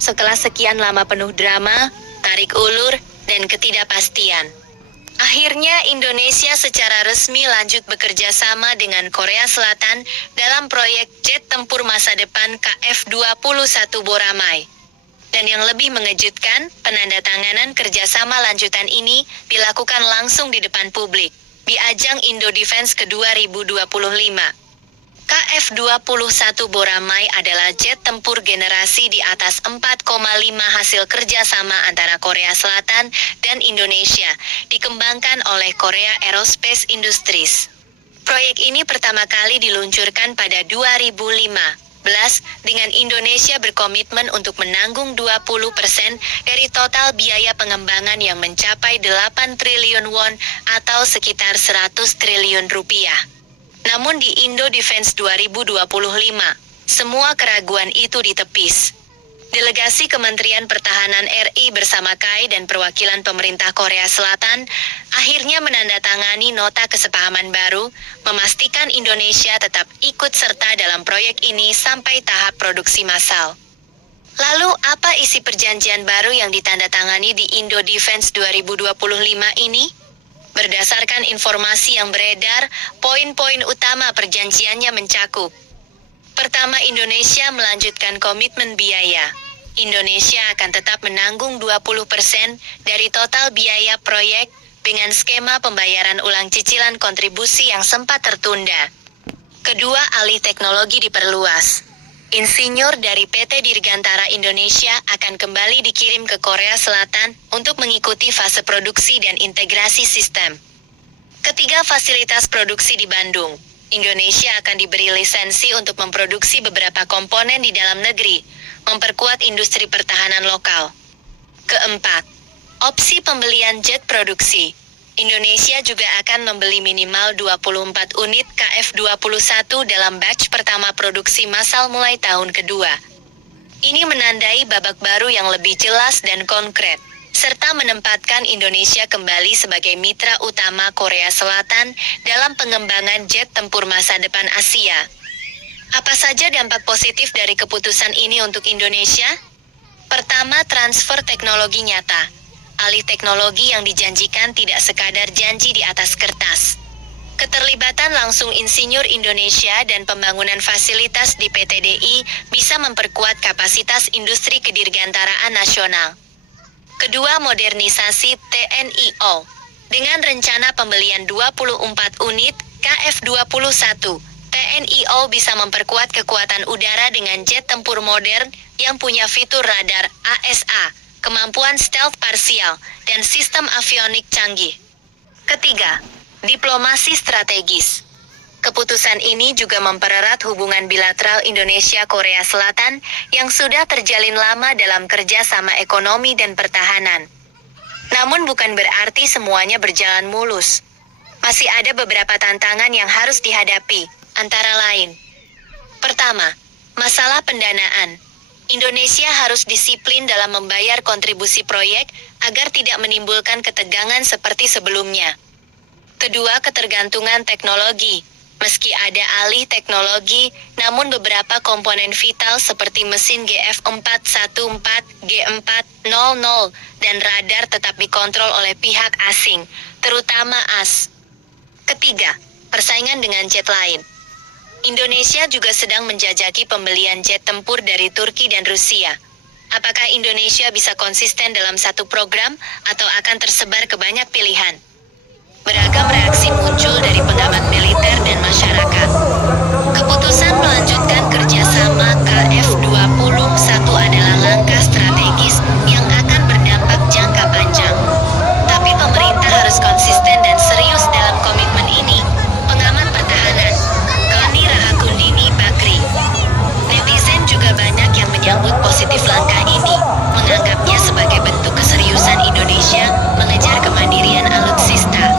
Setelah sekian lama penuh drama, tarik ulur, dan ketidakpastian, akhirnya Indonesia secara resmi lanjut bekerja sama dengan Korea Selatan dalam proyek jet tempur masa depan KF-21 Boramae. Dan yang lebih mengejutkan, penandatanganan kerjasama lanjutan ini dilakukan langsung di depan publik, di ajang Indo Defense ke-2025. KF-21 Boramae adalah jet tempur generasi di atas 4,5 hasil kerjasama antara Korea Selatan dan Indonesia, dikembangkan oleh Korea Aerospace Industries. Proyek ini pertama kali diluncurkan pada 2015, dengan Indonesia berkomitmen untuk menanggung 20% dari total biaya pengembangan yang mencapai 8 triliun won atau sekitar 100 triliun rupiah. Namun di Indo Defense 2025, semua keraguan itu ditepis. Delegasi Kementerian Pertahanan RI bersama KAI dan perwakilan pemerintah Korea Selatan akhirnya menandatangani nota kesepahaman baru, memastikan Indonesia tetap ikut serta dalam proyek ini sampai tahap produksi massal. Lalu apa isi perjanjian baru yang ditandatangani di Indo Defense 2025 ini? Berdasarkan informasi yang beredar, poin-poin utama perjanjiannya mencakup: pertama, Indonesia melanjutkan komitmen biaya. Indonesia akan tetap menanggung 20% dari total biaya proyek dengan skema pembayaran ulang cicilan kontribusi yang sempat tertunda. Kedua, alih teknologi diperluas. Insinyur dari PT Dirgantara Indonesia akan kembali dikirim ke Korea Selatan untuk mengikuti fase produksi dan integrasi sistem. Ketiga, fasilitas produksi di Bandung. Indonesia akan diberi lisensi untuk memproduksi beberapa komponen di dalam negeri, memperkuat industri pertahanan lokal. Keempat, opsi pembelian jet produksi. Indonesia juga akan membeli minimal 24 unit KF-21 dalam batch pertama produksi massal mulai tahun kedua. Ini menandai babak baru yang lebih jelas dan konkret, serta menempatkan Indonesia kembali sebagai mitra utama Korea Selatan dalam pengembangan jet tempur masa depan Asia. Apa saja dampak positif dari keputusan ini untuk Indonesia? Pertama, transfer teknologi nyata. Alih teknologi yang dijanjikan tidak sekadar janji di atas kertas. Keterlibatan langsung insinyur Indonesia dan pembangunan fasilitas di PT DI bisa memperkuat kapasitas industri kedirgantaraan nasional. Kedua, modernisasi TNIO. Dengan rencana pembelian 24 unit KF-21, TNIO bisa memperkuat kekuatan udara dengan jet tempur modern yang punya fitur radar ASA, kemampuan stealth parsial, dan sistem avionik canggih. Ketiga, diplomasi strategis. Keputusan ini juga mempererat hubungan bilateral Indonesia-Korea Selatan yang sudah terjalin lama dalam kerjasama ekonomi dan pertahanan. Namun bukan berarti semuanya berjalan mulus. Masih ada beberapa tantangan yang harus dihadapi, antara lain: pertama, masalah pendanaan. Indonesia harus disiplin dalam membayar kontribusi proyek agar tidak menimbulkan ketegangan seperti sebelumnya. Kedua, ketergantungan teknologi. Meski ada alih teknologi, namun beberapa komponen vital seperti mesin GF414, G400, dan radar tetap dikontrol oleh pihak asing, terutama AS. Ketiga, persaingan dengan jet lain. Indonesia juga sedang menjajaki pembelian jet tempur dari Turki dan Rusia. Apakah Indonesia bisa konsisten dalam satu program atau akan tersebar ke banyak pilihan? Beragam reaksi muncul dari pengamat militer dan masyarakat. Keputusan melanjutkan kerjasama KF-21 adalah langkah strategis yang akan berdampak jangka panjang. Tapi pemerintah harus konsisten dan serius dalam komitmen ini. Pengamat pertahanan Koni Rahakundini Bakri. Netizen juga banyak yang menyambut positif langkah ini, menganggapnya sebagai bentuk keseriusan Indonesia mengejar kemandirian alutsista.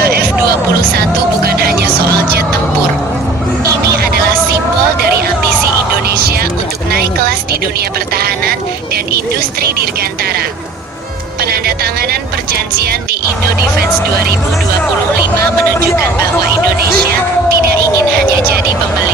KF-21 bukan hanya soal jet tempur. Ini adalah simbol dari ambisi Indonesia untuk naik kelas di dunia pertahanan dan industri dirgantara. Penandatanganan perjanjian di Indo Defense 2025 menunjukkan bahwa Indonesia tidak ingin hanya jadi pembeli